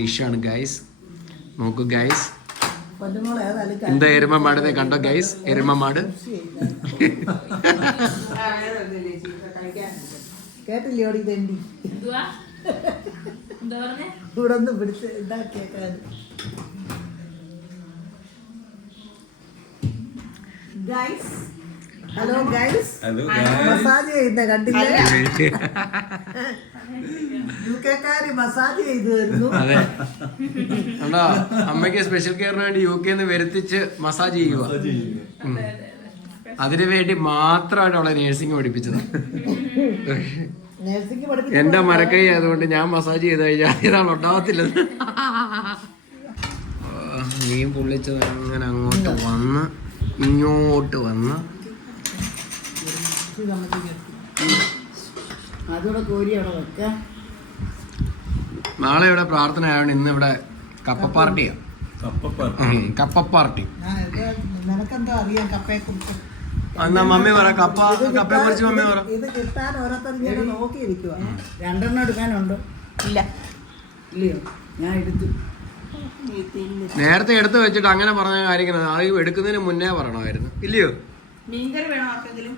ഡിഷാണ് ഗൈസ്. നോക്കൂ ഗൈസ്, എന്താ എരുമമാട് കണ്ടോ ഗൈസ്, എരുമമാട്. കേട്ടില്ലോടി തെണ്ടി ഇവിടെ ഒന്ന് പിടിച്ച് ഉണ്ടാക്കിയേക്കാൻ. ഗൈസ്, ഹലോ ഗൈസ്, മസാജ് ചെയ്യുന്ന കണ്ടില്ലേ? യുകെക്കാര് മസാജ് ചെയ്തു തരുന്നു. അതെ കണ്ടോ, അമ്മയ്ക്ക് സ്പെഷ്യൽ കെയറിന് വേണ്ടി UK വരുത്തിച്ച് മസാജ് ചെയ്യുക. അതിനു വേണ്ടി മാത്രമാണ് അവളെ നേഴ്സിംഗ് പഠിപ്പിച്ചത്. എന്റെ മരക്കൈ ആയതുകൊണ്ട് ഞാൻ മസാജ് ചെയ്ത് കഴിഞ്ഞാൽ ഇതാണ് ഉണ്ടാവത്തില്ല. മീൻ പൊള്ളിച്ചത് അങ്ങനെ അങ്ങോട്ട് വന്ന് ഇങ്ങോട്ട് വന്ന് നാളെ ഇവിടെ പ്രാർത്ഥന ആയതുകൊണ്ട് ഇന്ന് ഇവിടെ കപ്പ പാർട്ടിയാ. കപ്പ പാർട്ടി. നിനക്കെന്തോ അറിയാം കപ്പയെ കുറിച്ച്? എന്നാ മമ്മി പറ, കപ്പയെ കുറിച്ച് മമ്മി പറ. ഇത് കിട്ടാൻ ഓരോരുത്തർ നോക്കിയിരിക്കുക. 2 എടുക്കാനുണ്ടോ? ഇല്ല, ഇല്ലയോ? ഞാൻ എടുത്തു. നേരത്തെ എടുത്ത് വെച്ചിട്ട് അങ്ങനെ പറഞ്ഞ കാര്യങ്ങൾ ആദ്യം എടുക്കുന്നതിന് മുന്നേ പറയണമായിരുന്നു, ഇല്ലയോ? മീൻകറി വേണോ ആർക്കെങ്കിലും?